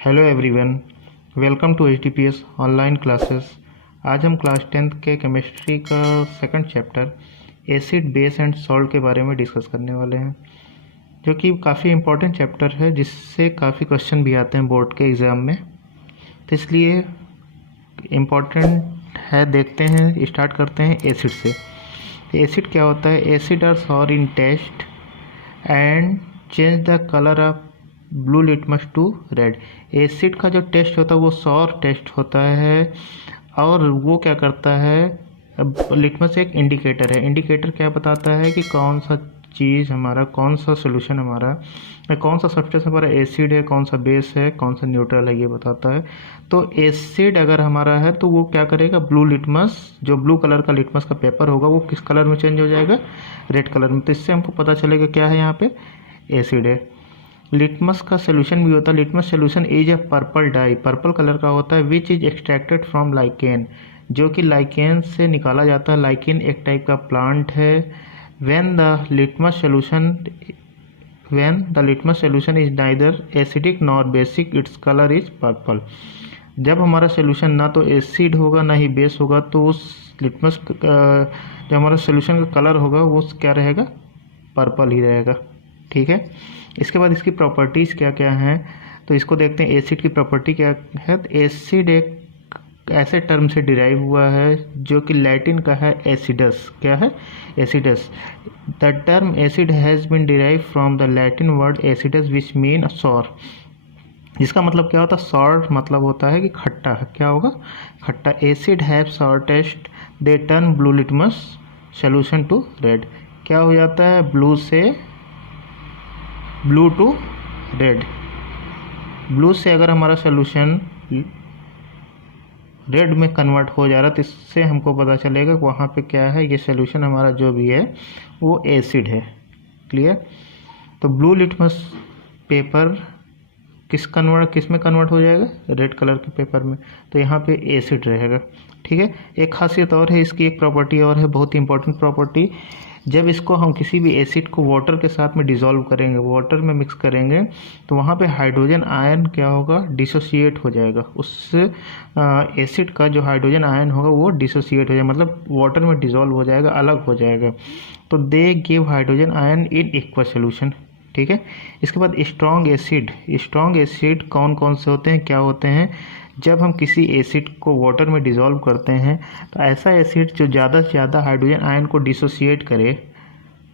Hello everyone, welcome to HTPS online classes. आज हम class 10th के केमिस्ट्री का second chapter acid base and salt के बारे में डिस्कस करने वाले हैं, जो कि काफ़ी इम्पोर्टेंट चैप्टर है, जिससे काफ़ी क्वेश्चन भी आते हैं बोर्ड के एग्ज़ाम में। तो इसलिए इम्पोर्टेंट है। देखते हैं, स्टार्ट करते हैं एसिड से। एसिड क्या होता है? Acid are sour in taste and change the colour of blue litmus to red. Acid का जो टेस्ट होता है वो सॉर टेस्ट होता है, और वो क्या करता है, लिटमस एक इंडिकेटर है। इंडिकेटर क्या बताता है कि कौन सा चीज़ हमारा, कौन सा सोल्यूशन हमारा, कौन सा सब्सटेंस हमारा एसिड है, कौन सा बेस है, कौन सा न्यूट्रल है, ये बताता है। तो एसिड अगर हमारा है तो वो क्या करेगा, ब्लू लिटमस, जो ब्लू कलर का लिटमस का पेपर होगा वो किस कलर में चेंज हो जाएगा, रेड कलर में। तो इससे हमको पता चलेगा क्या है, यहाँ पे एसिड है। लिटमस का सोल्यूशन भी होता है। Litmus solution is a purple dye, purple colour का होता है, which is extracted from lichen, जो कि लाइकेन से निकाला जाता है। लाइकेन एक टाइप का प्लांट है। When the litmus solution is neither acidic nor basic, its colour is purple. जब हमारा सोल्यूशन ना तो एसिड होगा ना ही बेस होगा, तो उस लिटमस जो हमारा सोल्यूशन का कलर होगा वो क्या रहेगा, पर्पल ही रहेगा। ठीक है। इसके बाद इसकी प्रॉपर्टीज़ क्या क्या हैं, तो इसको देखते हैं। एसिड की प्रॉपर्टी क्या है? तो एसिड एक ऐसे टर्म से डिराइव हुआ है जो कि लैटिन का है एसिडस। क्या है? Acidus. The term acid has been derive from the Latin word acidus which mean sour. इसका मतलब क्या होता है? सॉर मतलब होता है कि खट्टा। क्या होगा? खट्टा। Acid have sour taste, they turn blue litmus solution to red. क्या हो जाता है? Blue to red. ब्लू से अगर हमारा सोल्यूशन रेड में कन्वर्ट हो जा रहा है, तो इससे हमको पता चलेगा कि वहाँ पे क्या है, ये सोल्यूशन हमारा जो भी है वो एसिड है। क्लियर? तो ब्लू लिटमस पेपर किस में कन्वर्ट हो जाएगा? रेड कलर के पेपर में। तो यहाँ पे एसिड रहेगा। ठीक है। एक खासियत और है इसकी, एक प्रॉपर्टी और है, बहुत ही इंपॉर्टेंट प्रॉपर्टी। जब इसको हम किसी भी एसिड को वाटर के साथ में डिसॉल्व करेंगे, वाटर में मिक्स करेंगे, तो वहाँ पे हाइड्रोजन आयन क्या होगा, डिसोसिएट हो जाएगा। उससे एसिड का जो हाइड्रोजन आयन होगा वो डिसोसिएट हो जाएगा, मतलब वाटर में डिसॉल्व हो जाएगा, अलग हो जाएगा। तो they give hydrogen ion in aqua solution. ठीक है। इसके बाद स्ट्रॉन्ग एसिड कौन कौन से होते हैं, क्या होते हैं? जब हम किसी एसिड को वाटर में डिसॉल्व करते हैं, तो ऐसा एसिड जो ज़्यादा से ज़्यादा हाइड्रोजन आयन को डिसोसिएट करे,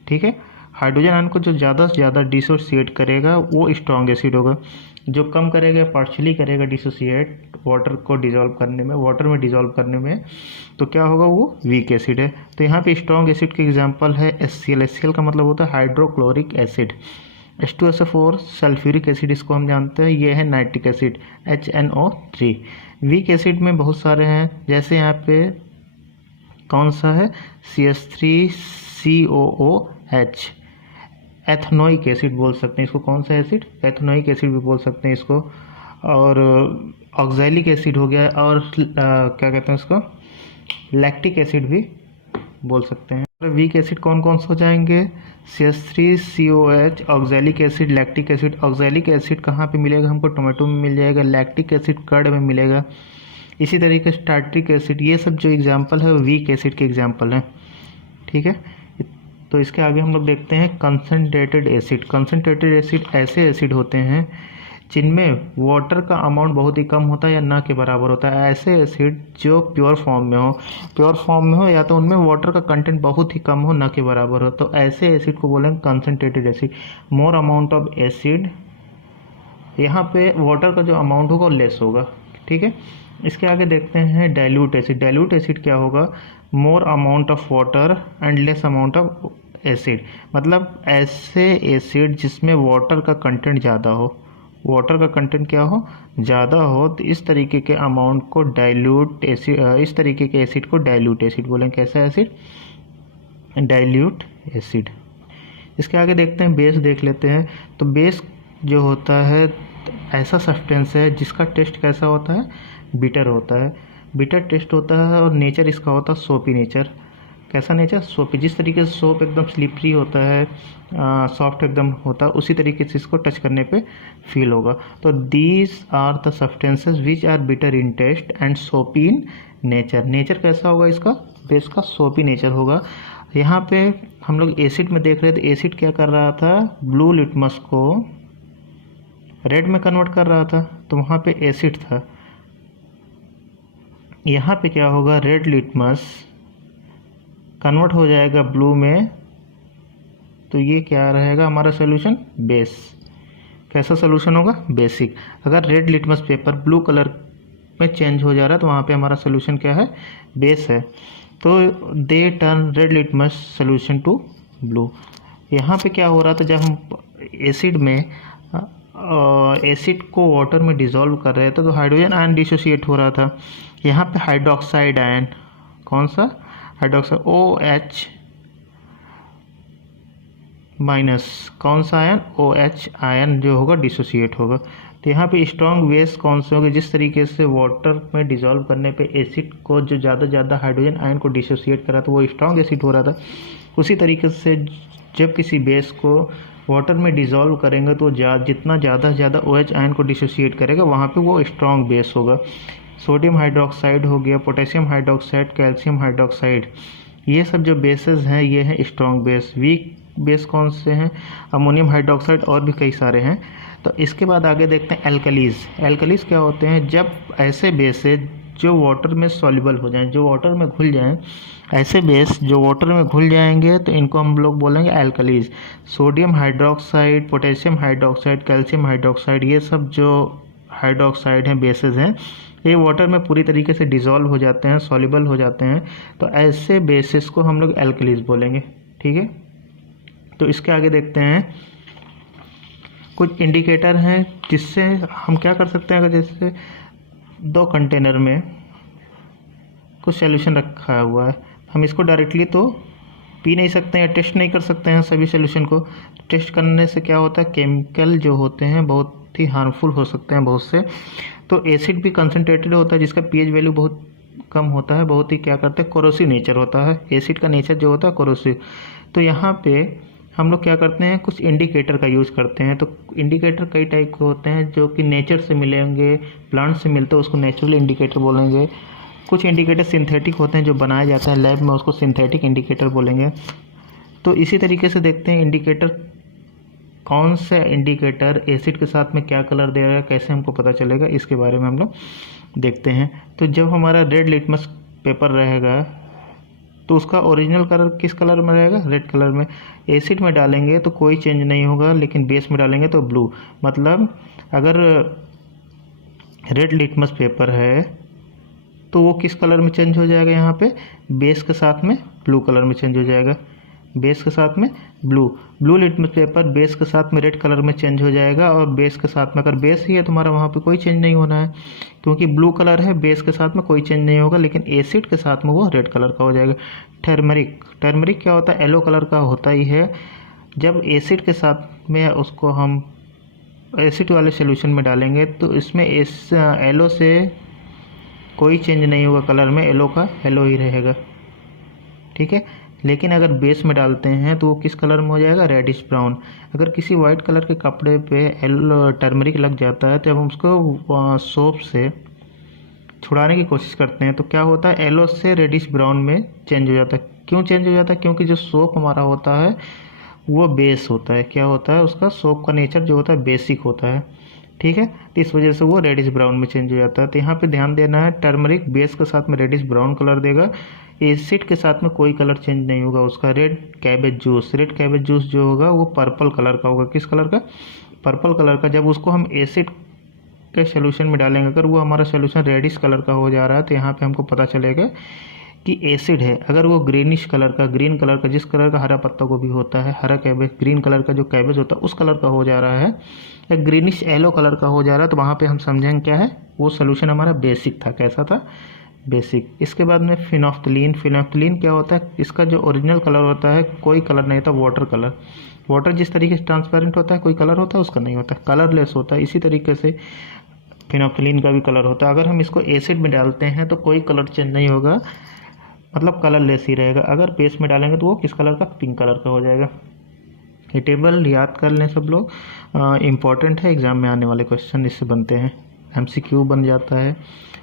ठीक है, हाइड्रोजन आयन को जो ज़्यादा से ज़्यादा डिसोसिएट करेगा वो स्ट्रॉन्ग एसिड होगा। जो कम करेगा, पार्शियली करेगा डिसोसिएट वाटर को डिसॉल्व करने में, वाटर में डिसॉल्व करने में, तो क्या होगा, वो वीक एसिड है। तो यहाँ पे स्ट्रॉन्ग एसिड के एग्जांपल है HCl। HCl का मतलब होता है hydrochloric acid. H2SO4 sulphuric acid, इसको हम जानते हैं, ये है nitric acid HNO3। Weak acid में बहुत सारे हैं, जैसे यहाँ पे कौन सा है, CH3COOH, एथनोइक एसिड बोल सकते हैं इसको। कौन सा एसिड? एथनोइक एसिड भी बोल सकते हैं इसको। और ऑक्सैलिक एसिड हो गया, और क्या कहते हैं इसको, लैक्टिक एसिड भी बोल सकते हैं। वीक एसिड कौन कौन से हो जाएंगे? CH3COOH, oxalic acid, lactic acid. Oxalic acid कहाँ पे मिलेगा हमको? टोमेटो में मिल जाएगा। लैक्टिक एसिड कर्ड में मिलेगा। इसी तरीके से टार्ट्रिक एसिड, ये सब जो एग्जांपल है वो वीक एसिड के एग्जांपल हैं। ठीक है। तो इसके आगे हम लोग देखते हैं कंसनट्रेटेड एसिड। कंसनट्रेटेड एसिड ऐसे एसिड होते हैं जिनमें वाटर का अमाउंट बहुत ही कम होता है या ना के बराबर होता है। ऐसे एसिड जो प्योर फॉर्म में हो या तो उनमें वाटर का कंटेंट बहुत ही कम हो, ना के बराबर हो, तो ऐसे एसिड को बोलेंगे concentrated acid. More amount of acid, यहाँ पे वाटर का जो अमाउंट होगा वो लेस होगा। ठीक है। इसके आगे देखते हैं डाइल्यूट एसिड। डाइल्यूट एसिड क्या होगा? More amount of water and less amount of acid, मतलब ऐसे एसिड जिसमें वाटर का कंटेंट ज़्यादा हो, वाटर का कंटेंट क्या हो, ज़्यादा हो, तो इस तरीके के अमाउंट को डाइल्यूट एसिड, इस तरीके के एसिड को डाइल्यूट एसिड बोलेंगे। कैसा एसिड? Dilute acid. इसके आगे देखते हैं बेस, देख लेते हैं। तो बेस जो होता है ऐसा सब्सटेंस है जिसका टेस्ट कैसा होता है, बिटर होता है। बिटर टेस्ट होता है, और नेचर इसका होता है सोपी नेचर। कैसा नेचर, सोपी। जिस तरीके से सोप एकदम स्लिपरी होता है, सॉफ्ट एकदम होता है, उसी तरीके से इसको टच करने पे फील होगा। तो these are the substances which are bitter in taste and soapy in nature. Nature कैसा होगा इसका, बेस का सोपी नेचर होगा। यहाँ पे हम लोग एसिड में देख रहे थे, एसिड क्या कर रहा था, ब्लू लिटमस को रेड में कन्वर्ट कर रहा था, तो वहाँ पे एसिड था। यहाँ पे क्या होगा, रेड लिटमस कन्वर्ट हो जाएगा ब्लू में, तो ये क्या रहेगा हमारा सोल्यूशन, बेस। कैसा सोल्यूशन होगा, बेसिक। अगर red litmus paper blue colour में चेंज हो जा रहा है तो वहाँ पे हमारा सोल्यूशन क्या है, बेस है। तो they turn red litmus solution to blue. यहाँ पे क्या हो रहा था, जब हम एसिड में एसिड को वाटर में डिसॉल्व कर रहे थे तो हाइड्रोजन आयन डिसोसिएट हो रहा था। यहाँ पे हाइड्रोक्साइड आयन, कौन सा, हाइड्रोक्साइड OH माइनस, कौन सा आयन, OH आयन जो होगा डिसोसिएट होगा। तो यहाँ पे स्ट्रॉन्ग बेस कौन से होंगे, जिस तरीके से वाटर में डिसॉल्व करने पे एसिड को जो ज़्यादा हाइड्रोजन आयन को डिसोसिएट करा था वो स्ट्रॉन्ग एसिड हो रहा था, उसी तरीके से जब किसी बेस को वाटर में डिसॉल्व करेंगे तो जितना ज़्यादा OH आयन को डिसोसिएट करेगा वहाँ पे वो स्ट्रॉन्ग बेस होगा। सोडियम हाइड्रोक्साइड हो गया, पोटेशियम हाइड्रोक्साइड, कैल्शियम हाइड्रोक्साइड, ये सब जो बेसेस हैं ये हैं स्ट्रॉन्ग बेस। वीक बेस कौन से हैं, अमोनियम हाइड्रोक्साइड और भी कई सारे हैं। तो इसके बाद आगे देखते हैं एल्कलीज। एल्कलीज क्या होते हैं, जब ऐसे बेसेस जो वाटर में सॉल्युबल हो जाएं, जो वाटर में घुल जाएं, ऐसे बेस जो वाटर में घुल जाएंगे तो इनको हम लोग बोलेंगे alkalis. Sodium hydroxide, potassium hydroxide, calcium hydroxide, ये सब जो हाइड्रोक्साइड हैं, बेसेस हैं, ये वाटर में पूरी तरीके से डिसॉल्व हो जाते हैं, सॉल्युबल हो जाते हैं, तो ऐसे बेसिस को हम लोग एल्कलीज बोलेंगे। ठीक है, तो इसके आगे देखते हैं कुछ इंडिकेटर हैं जिससे हम क्या कर सकते हैं। अगर जैसे 2 कंटेनर में कुछ सॉल्यूशन रखा हुआ है, हम इसको डायरेक्टली तो पी नहीं सकते हैं, टेस्ट नहीं कर सकते हैं सभी सॉल्यूशन को। टेस्ट करने से क्या होता है, केमिकल जो होते हैं बहुत ही हार्मफुल हो सकते हैं बहुत से। तो एसिड भी कंसनट्रेटेड होता है जिसका पीएच वैल्यू बहुत कम होता है, बहुत ही क्या करते हैं, कोरोसिव नेचर होता है। एसिड का नेचर जो होता है कोरोसिव। तो यहाँ पे हम लोग क्या करते हैं, कुछ इंडिकेटर का यूज़ करते हैं। तो इंडिकेटर कई टाइप के होते हैं जो कि नेचर से मिलेंगे, प्लांट से मिलते हैं, उसको नेचुरल इंडिकेटर बोलेंगे। कुछ इंडिकेटर सिंथेटिक होते हैं जो बनाए जाते हैं लैब में, उसको सिंथेटिक इंडिकेटर बोलेंगे। तो इसी तरीके से देखते हैं इंडिकेटर, कौन सा इंडिकेटर एसिड के साथ में क्या कलर दे रहा है, कैसे हमको पता चलेगा, इसके बारे में हम लोग देखते हैं। तो जब हमारा रेड लिटमस पेपर रहेगा तो उसका ओरिजिनल कलर किस कलर में रहेगा, रेड कलर में। एसिड में डालेंगे तो कोई चेंज नहीं होगा, लेकिन बेस में डालेंगे तो ब्लू। मतलब अगर रेड लिटमस पेपर है तो वो किस कलर में चेंज हो जाएगा, यहाँ पे बेस के साथ में ब्लू कलर में चेंज हो जाएगा, बेस के साथ में ब्लू लिटमस पेपर बेस के साथ में रेड कलर में चेंज हो जाएगा। और बेस के साथ में अगर बेस ही है तो हमारा वहाँ पे कोई चेंज नहीं होना है, क्योंकि ब्लू कलर है, बेस के साथ में कोई चेंज नहीं होगा, लेकिन एसिड के साथ में वो रेड कलर का हो जाएगा। टर्मरिक क्या होता है, येलो कलर का होता ही है। जब एसिड के साथ में उसको हम एसिड वाले सोल्यूशन में डालेंगे तो इसमें येलो से कोई चेंज नहीं होगा कलर में, येलो का येलो ही रहेगा। ठीक है, लेकिन अगर बेस में डालते हैं तो वो किस कलर में हो जाएगा, रेडिश ब्राउन। अगर किसी वाइट कलर के कपड़े पे येलो टर्मरिक लग जाता है तो जब हम उसको सोप से छुड़ाने की कोशिश करते हैं तो क्या होता है, येलो से रेडिश ब्राउन में चेंज हो जाता है। क्यों चेंज हो जाता है, क्योंकि जो सोप हमारा होता है वो बेस होता है। क्या होता है, उसका सोप का नेचर जो होता है बेसिक होता है। ठीक है, तो इस वजह से वो रेडिश ब्राउन में चेंज हो जाता है। तो यहाँ पे ध्यान देना है, टर्मरिक बेस के साथ में रेडिश ब्राउन कलर देगा, एसिड के साथ में कोई कलर चेंज नहीं होगा उसका। रेड कैबेज जूस जो होगा वो पर्पल कलर का होगा। किस कलर का, पर्पल कलर का। जब उसको हम एसिड के सोल्यूशन में डालेंगे, अगर वो हमारा सोल्यूशन रेडिश कलर का हो जा रहा है तो यहाँ पे हमको पता चलेगा कि एसिड है। अगर वो ग्रीनिश कलर का, ग्रीन कलर का, जिस कलर का हरा पत्ता गोभी होता है, हरा कैबेज, ग्रीन कलर का जो कैबेज होता है उस कलर का हो जा रहा है, या ग्रीनिश येलो कलर का हो जा रहा है, तो वहाँ पे हम समझेंगे क्या है, वो सोल्यूशन हमारा बेसिक था। कैसा था, बेसिक। इसके बाद में फिनोफ्थलीन क्या होता है, इसका जो ओरिजिनल कलर होता है कोई कलर नहीं होता, वाटर कलर। वाटर जिस तरीके से ट्रांसपेरेंट होता है, कोई कलर होता है, उसका नहीं होता, कलरलेस होता है। इसी तरीके से फिनोफ्थलीन का भी कलर होता है। अगर हम इसको एसिड में डालते हैं तो कोई कलर चेंज नहीं होगा, मतलब कलरलेस ही रहेगा। अगर बेस में डालेंगे तो वो किस कलर का, पिंक कलर का हो जाएगा। ये टेबल याद कर लें सब लोग, इम्पॉर्टेंट है, एग्जाम में आने वाले क्वेश्चन इससे बनते हैं। MCQ बन जाता है,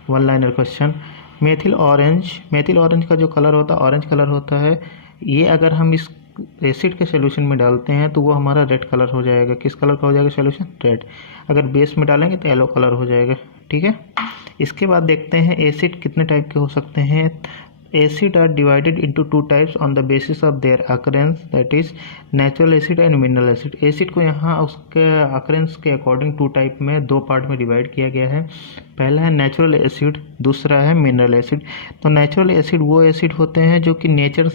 one liner question. Methyl orange का जो कलर होता है ऑरेंज कलर होता है। ये अगर हम इस एसिड के सॉल्यूशन में डालते हैं तो वो हमारा रेड कलर हो जाएगा। किस कलर का हो जाएगा सॉल्यूशन, रेड। अगर बेस में डालेंगे तो येलो कलर हो जाएगा। ठीक है, इसके बाद देखते हैं एसिड कितने टाइप के हो सकते हैं। Acid are divided into two types on the basis of their occurrence, that is natural acid and mineral acid. Acid को यहाँ उसके अकरेंस के अकॉर्डिंग टू टाइप में, दो पार्ट में डिवाइड किया गया है। पहला है नेचुरल एसिड, दूसरा है मिनरल एसिड। तो नेचुरल एसिड वो एसिड होते हैं जो कि नेचर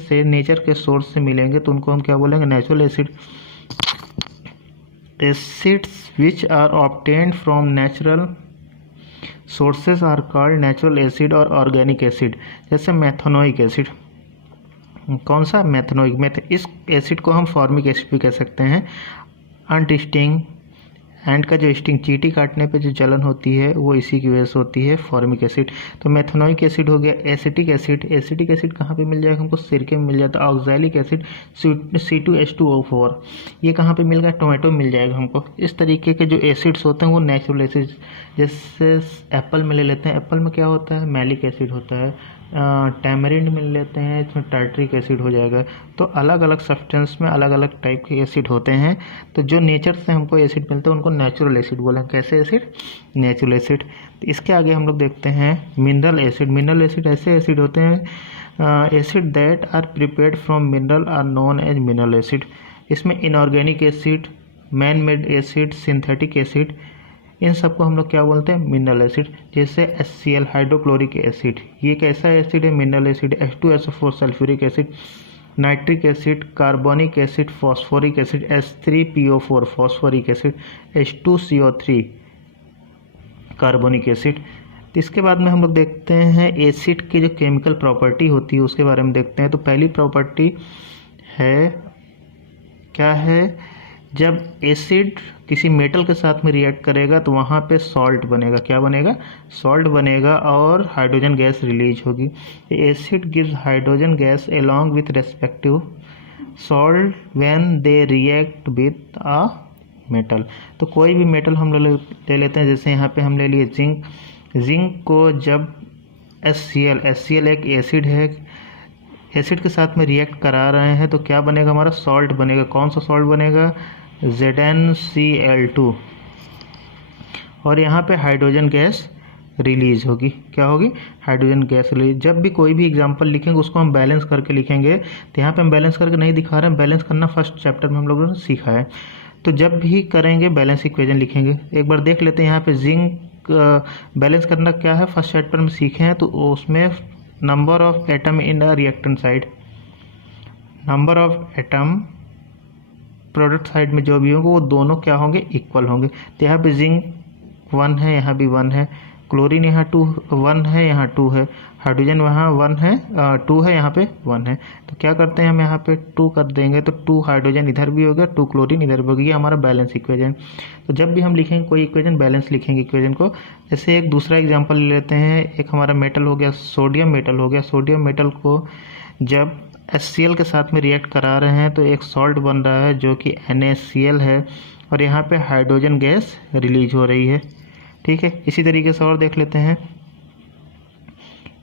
के सोर्स से मिलेंगे, तो उनको हम क्या बोलेंगे, natural acid. Acids which are obtained from natural sources are called natural acid और ऑर्गेनिक एसिड। जैसे मेथनोइक एसिड, कौन सा, मेथनोइक। इस एसिड को हम फॉर्मिक एसिड भी कह सकते हैं। अंट स्टिंग, एंड का जो स्टिंग, चींटी काटने पे जो जलन होती है वो इसी की वजह से होती है, फॉर्मिक एसिड। तो मेथनोइक एसिड हो गया। एसिटिक एसिड कहाँ पे मिल जाएगा हमको, सिरके में मिल जाता है। ऑक्सैलिक एसिड C2H2O4, ये कहाँ पे मिल गया, टोमेटो में मिल जाएगा हमको। इस तरीके के जो एसिड्स होते हैं वो नेचुरल एसिड। जैसे एप्पल में ले लेते हैं, एप्पल में क्या होता है, मैलिक एसिड होता है। टैमरिंड में लेते हैं, इसमें टार्ट्रिक एसिड हो जाएगा। तो अलग अलग सब्सटेंस में अलग अलग टाइप के एसिड होते हैं। तो जो नेचर से हमको एसिड मिलते हैं उनको नेचुरल एसिड बोले। कैसे एसिड, नेचुरल एसिड। तो इसके आगे हम लोग देखते हैं मिनरल एसिड। मिनरल एसिड ऐसे एसिड होते हैं, acid that are prepared from mineral are known as mineral acid. इसमें inorganic acid, man made acid, synthetic acid, इन सबको हम लोग क्या बोलते हैं, मिनरल एसिड। जैसे HCl, हाइड्रोक्लोरिक एसिड, ये कैसा एसिड है, mineral acid. H2SO4, sulphuric acid. Nitric acid, carbonic acid, phosphoric acid. H3PO4, phosphoric acid. H2CO3, carbonic acid. तो इसके बाद में हम लोग देखते हैं एसिड की जो केमिकल प्रॉपर्टी होती है उसके बारे में देखते हैं। तो पहली प्रॉपर्टी है, क्या है, जब एसिड किसी मेटल के साथ में रिएक्ट करेगा तो वहाँ पे सॉल्ट बनेगा। क्या बनेगा, सॉल्ट बनेगा और हाइड्रोजन गैस रिलीज होगी। Acid gives hydrogen gas along with respective salt when they react with a metal. तो कोई भी मेटल हम लोग ले लेते हैं, जैसे यहाँ पे हम ले लिए जिंक। जिंक को जब HCl एक एसिड है, एसिड के साथ में रिएक्ट करा रहे हैं तो क्या बनेगा, हमारा सॉल्ट बनेगा। कौन सा सॉल्ट बनेगा, ZnCl2। और यहाँ पे हाइड्रोजन गैस रिलीज होगी। क्या होगी, हाइड्रोजन गैस रिलीज। जब भी कोई भी एग्जांपल लिखेंगे उसको हम बैलेंस करके लिखेंगे। तो यहाँ पे हम बैलेंस करके नहीं दिखा रहे हैं, बैलेंस करना फर्स्ट चैप्टर में हम लोगों ने सीखा है। तो जब भी करेंगे बैलेंस इक्वेशन लिखेंगे। एक बार देख लेते हैं यहाँ पे जिंक बैलेंस करना क्या है, फर्स्ट चैप्टर में सीखे हैं। तो उसमें number of atom in a reactant side, number of atom product side में जो भी होंगे वो दोनों क्या होंगे, इक्वल होंगे। तो यहाँ पे जिंक 1 है, यहाँ भी 1 है। क्लोरीन यहाँ 1 है, यहाँ 2 है। हाइड्रोजन वहाँ 1 है, 2 है, यहाँ पे 1 है। तो क्या करते हैं हम यहाँ पे 2 कर देंगे तो 2 हाइड्रोजन इधर भी हो गया, 2 क्लोरीन इधर भी हो गया। हमारा बैलेंस इक्वेशन। तो जब भी हम लिखेंगे कोई इक्वेशन, बैलेंस लिखेंगे इक्वेशन को। जैसे एक दूसरा एग्जाम्पल ले लेते हैं। एक हमारा मेटल हो गया, सोडियम मेटल हो गया। सोडियम मेटल को जब HCl के साथ में रिएक्ट करा रहे हैं तो एक सॉल्ट बन रहा है जो कि NaCl है, और यहाँ पे हाइड्रोजन गैस रिलीज हो रही है। ठीक है, इसी तरीके से और देख लेते हैं।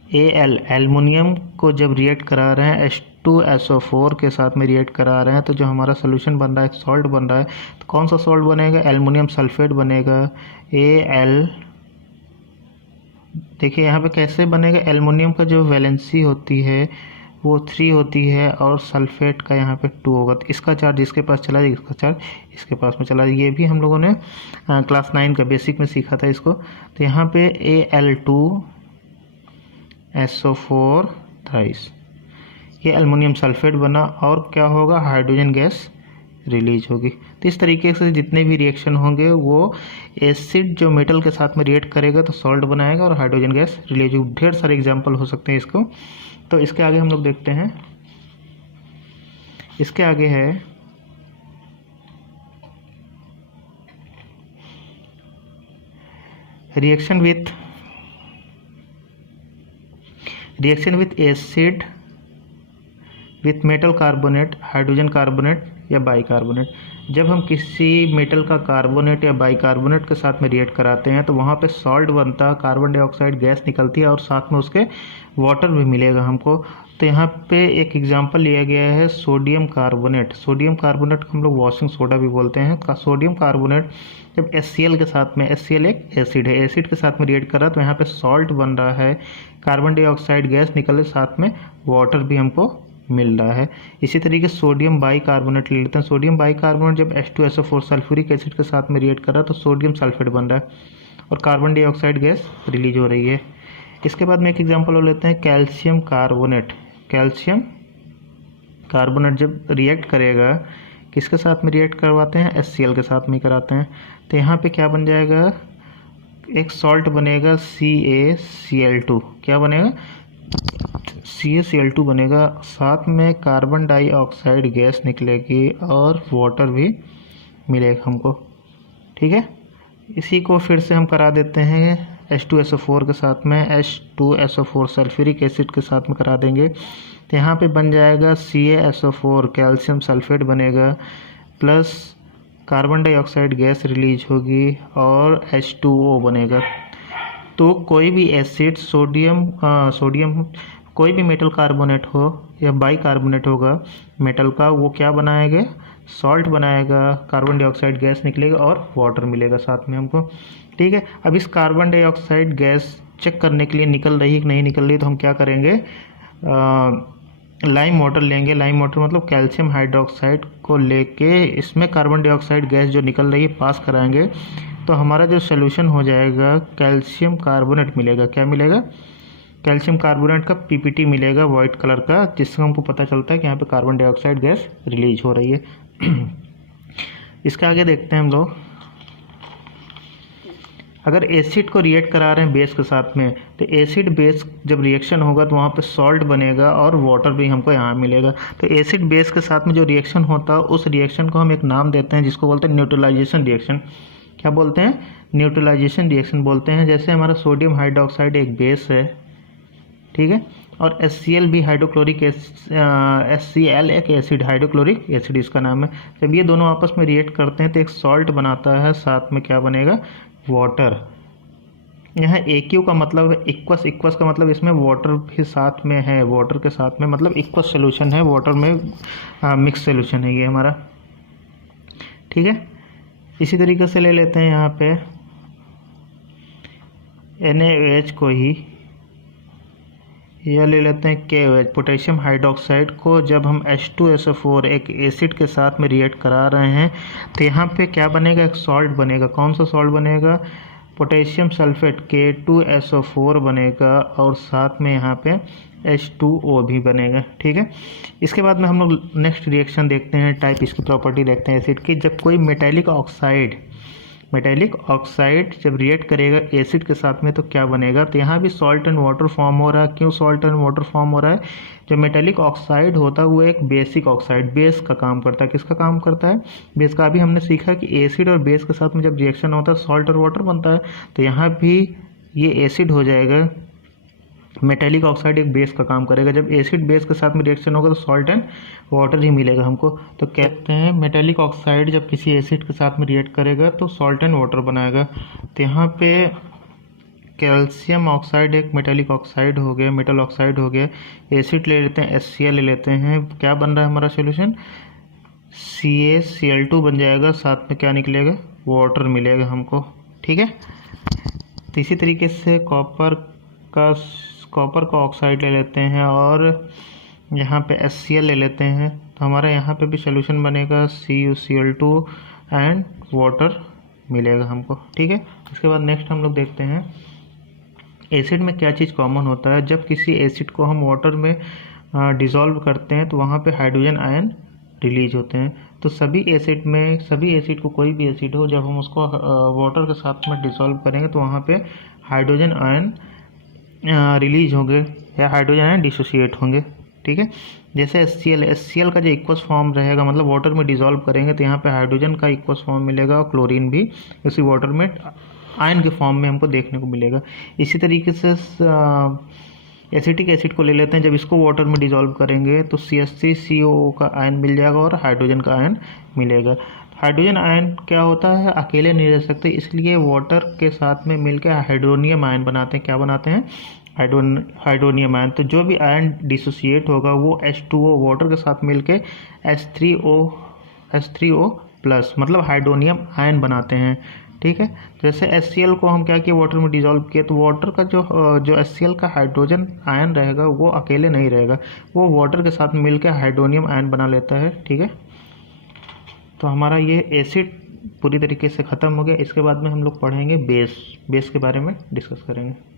Al, एल्युमिनियम को जब रिएक्ट करा रहे हैं H2SO4 के साथ में रिएक्ट करा रहे हैं तो जो हमारा सोल्यूशन बन रहा है, एक सॉल्ट बन रहा है। तो कौन सा सॉल्ट बनेगा, एल्युमिनियम सल्फेट बनेगा, Al। देखिए यहाँ पे कैसे बनेगा, एल्युमिनियम का जो वैलेंसी होती है वो 3 होती है और सल्फेट का यहाँ पे 2 होगा। तो इसका चार्ज इसके पास चला जाएगा, इसका चार्ज इसके पास में चला जाएगा। ये भी हम लोगों ने क्लास 9 का बेसिक में सीखा था इसको। तो यहाँ पे Al2SO4 थ्राइस, ये एल्युमिनियम सल्फेट बना और क्या होगा, हाइड्रोजन गैस रिलीज होगी। तो इस तरीके से जितने भी रिएक्शन होंगे वो एसिड जो मेटल के साथ में रिएक्ट करेगा तो सॉल्ट बनाएगा और हाइड्रोजन गैस रिलीज होगी। ढेर सारे एग्जाम्पल हो सकते हैं इसको। तो इसके आगे हम लोग देखते हैं, इसके आगे है reaction with acid with metal carbonate, hydrogen carbonate या बाइकार्बोनेट। जब हम किसी मेटल का कार्बोनेट या बाइकार्बोनेट के साथ में रिएक्ट कराते हैं तो वहाँ पे सॉल्ट बनता है, कार्बन डाइऑक्साइड गैस निकलती है और साथ में उसके वाटर भी मिलेगा हमको। तो यहाँ पे एक एग्जांपल लिया गया है सोडियम कार्बोनेट। सोडियम कार्बोनेट को हम लोग वॉशिंग सोडा भी बोलते हैं। सोडियम कार्बोनेट जब HCl के साथ में, HCl एक एसिड है, एसिड के साथ में रिएक्ट कर रहा है तो यहाँ पे सॉल्ट बन रहा है, कार्बन डाइऑक्साइड गैस निकल रही, साथ में वाटर भी हमको मिल रहा है। इसी तरीके सोडियम बाइकार्बोनेट ले लेते हैं। सोडियम बाइकार्बोनेट जब H2SO4 सल्फ्यूरिक एसिड के साथ में रिएक्ट कर रहा है तो सोडियम सल्फेट बन रहा है और कार्बन डाइऑक्साइड गैस रिलीज हो रही है। इसके बाद में एक एग्जांपल और लेते हैं कैल्शियम कार्बोनेट। कैल्शियम कार्बोनेट जब रिएक्ट करेगा, किसके साथ में रिएक्ट करवाते हैं? HCl के साथ में कराते हैं। तो यहाँ पे क्या बन जाएगा? एक सॉल्ट बनेगा CaCl2। क्या बनेगा? CaCl2 बनेगा, साथ में कार्बन डाइऑक्साइड गैस निकलेगी और वाटर भी मिलेगा हमको। ठीक है, इसी को फिर से हम करा देते हैं H2SO4 के साथ में, H2SO4 सल्फ्यूरिक एसिड के साथ में करा देंगे। तो यहाँ पे बन जाएगा CaSO4 कैल्शियम सल्फेट बनेगा, plus carbon dioxide gas release होगी और H2O बनेगा। तो कोई भी एसिड सोडियम कोई भी मेटल कार्बोनेट हो या बाइकार्बोनेट होगा मेटल का, वो क्या बनाएगा? सॉल्ट बनाएगा, कार्बन डाइऑक्साइड गैस निकलेगा और वाटर मिलेगा साथ में हमको। ठीक है, अब इस कार्बन डाइऑक्साइड गैस चेक करने के लिए निकल रही है कि नहीं निकल रही, तो हम क्या करेंगे? लाइम वाटर लेंगे। लाइम वाटर मतलब कैल्शियम हाइड्रोक्साइड को लेके इसमें कार्बन डाइऑक्साइड गैस जो निकल रही है पास कराएंगे, तो हमारा जो सोल्यूशन हो जाएगा कैल्शियम कार्बोनेट मिलेगा। क्या मिलेगा? कैल्शियम कार्बोनेट का PPT मिलेगा वाइट कलर का, जिससे हमको पता चलता है कि यहाँ पे कार्बन डाइऑक्साइड गैस रिलीज हो रही है। इसके आगे देखते हैं हम लोग, अगर एसिड को रिएक्ट करा रहे हैं बेस के साथ में, तो एसिड बेस जब रिएक्शन होगा तो वहाँ पे सॉल्ट बनेगा और वाटर भी हमको यहाँ मिलेगा। तो एसिड बेस के साथ में जो रिएक्शन होता है उस रिएक्शन को हम एक नाम देते हैं जिसको बोलते हैं न्यूट्रलाइजेशन रिएक्शन। क्या बोलते हैं? न्यूट्रलाइजेशन रिएक्शन बोलते हैं। जैसे हमारा सोडियम हाइड्रोक्साइड एक बेस है, ठीक है, और HCl भी हाइड्रोक्लोरिक HCl एक एसिड, हाइड्रोक्लोरिक एसिड इसका नाम है। जब ये दोनों आपस में रिएक्ट करते हैं तो एक सॉल्ट बनाता है, साथ में क्या बनेगा? वाटर। यहाँ AQ का मतलब है इक्वस, इक्वस का मतलब इसमें वाटर भी साथ में है, वाटर के साथ में मतलब इक्वस सोल्यूशन है, वाटर में मिक्स सोल्यूशन है ये हमारा। ठीक है, इसी तरीके से ले लेते हैं यहाँ पे NaOH को ही, यह ले लेते हैं KOH, पोटेशियम हाइड्रोक्साइड को। जब हम H2SO4 एक एसिड के साथ में रिएक्ट करा रहे हैं तो यहाँ पे क्या बनेगा? एक सॉल्ट बनेगा। कौन सा सॉल्ट बनेगा? पोटेशियम सल्फेट K2SO4 बनेगा और साथ में यहाँ पे H2O भी बनेगा। ठीक है, इसके बाद में हम लोग नेक्स्ट रिएक्शन देखते हैं, टाइप इसकी प्रॉपर्टी देखते हैं एसिड की। जब कोई मेटेलिक ऑक्साइड जब रिएक्ट करेगा एसिड के साथ में तो क्या बनेगा? तो यहाँ भी सॉल्ट एंड वाटर फॉर्म हो रहा है। क्यों सॉल्ट एंड वाटर फॉर्म हो रहा है? जो मेटेलिक ऑक्साइड होता है वो एक बेसिक ऑक्साइड, बेस का काम करता है। किसका काम करता है? बेस का। अभी हमने सीखा कि एसिड और बेस के साथ में जब रिएक्शन होता है सॉल्ट और वाटर बनता है, तो यहाँ भी ये एसिड हो जाएगा, मेटेलिक ऑक्साइड एक बेस का काम करेगा। जब एसिड बेस के साथ में रिएक्शन होगा तो सॉल्ट एंड वाटर ही मिलेगा हमको। तो कहते हैं मेटेलिक ऑक्साइड जब किसी एसिड के साथ में रिएक्ट करेगा तो सॉल्ट एंड वाटर बनाएगा। तो यहाँ पे कैल्शियम ऑक्साइड एक मेटेलिक ऑक्साइड हो गया, मेटल ऑक्साइड हो गया। एसिड ले लेते हैं, HCl ले लेते हैं। क्या बन रहा है हमारा सोल्यूशन? CaCl2 बन जाएगा, साथ में क्या निकलेगा? वाटर मिलेगा हमको। ठीक है, तो इसी तरीके से कॉपर का ऑक्साइड ले लेते हैं और यहाँ पे HCl ले लेते हैं, तो हमारा यहाँ पे भी सोल्यूशन बनेगा CuCl2 एंड वाटर मिलेगा हमको। ठीक है, इसके बाद नेक्स्ट हम लोग देखते हैं एसिड में क्या चीज़ कॉमन होता है। जब किसी एसिड को हम वाटर में डिज़ोल्व करते हैं तो वहाँ पे हाइड्रोजन आयन रिलीज होते हैं। तो सभी एसिड को, कोई भी एसिड हो, जब हम उसको वाटर के साथ में डिज़ोल्व करेंगे तो वहाँ पे हाइड्रोजन आयन रिलीज होंगे या हाइड्रोजन आयन डिसोसिएट होंगे। ठीक है, जैसे HCl का जो इक्वस फॉर्म रहेगा, मतलब वाटर में डिज़ोल्व करेंगे तो यहाँ पे हाइड्रोजन का इक्वस फॉर्म मिलेगा और क्लोरीन भी उसी वाटर में आयन के फॉर्म में हमको देखने को मिलेगा। इसी तरीके से एसिटिक एसिड को ले लेते हैं, जब इसको वाटर में डिजोल्व करेंगे तो CH3CO का आयन मिल जाएगा और हाइड्रोजन का आयन मिलेगा। हाइड्रोजन आयन क्या होता है, अकेले नहीं रह सकते, इसलिए वाटर के साथ में मिलकर हाइड्रोनियम आयन बनाते हैं। क्या बनाते हैं, हाइड्रोनियम आयन। तो जो भी आयन डिसोसिएट होगा वो H2O वाटर के साथ मिलके H3O प्लस मतलब हाइड्रोनियम आयन बनाते हैं। ठीक है, जैसे HCl को हम क्या किए, वाटर में डिजोल्व किए, तो वाटर का जो HCl का हाइड्रोजन आयन रहेगा वो अकेले नहीं रहेगा, वो वाटर के साथ मिलकर हाइड्रोनियम आयन बना लेता है। ठीक है, तो हमारा ये एसिड पूरी तरीके से ख़त्म हो गया। इसके बाद में हम लोग पढ़ेंगे बेस के बारे में डिस्कस करेंगे।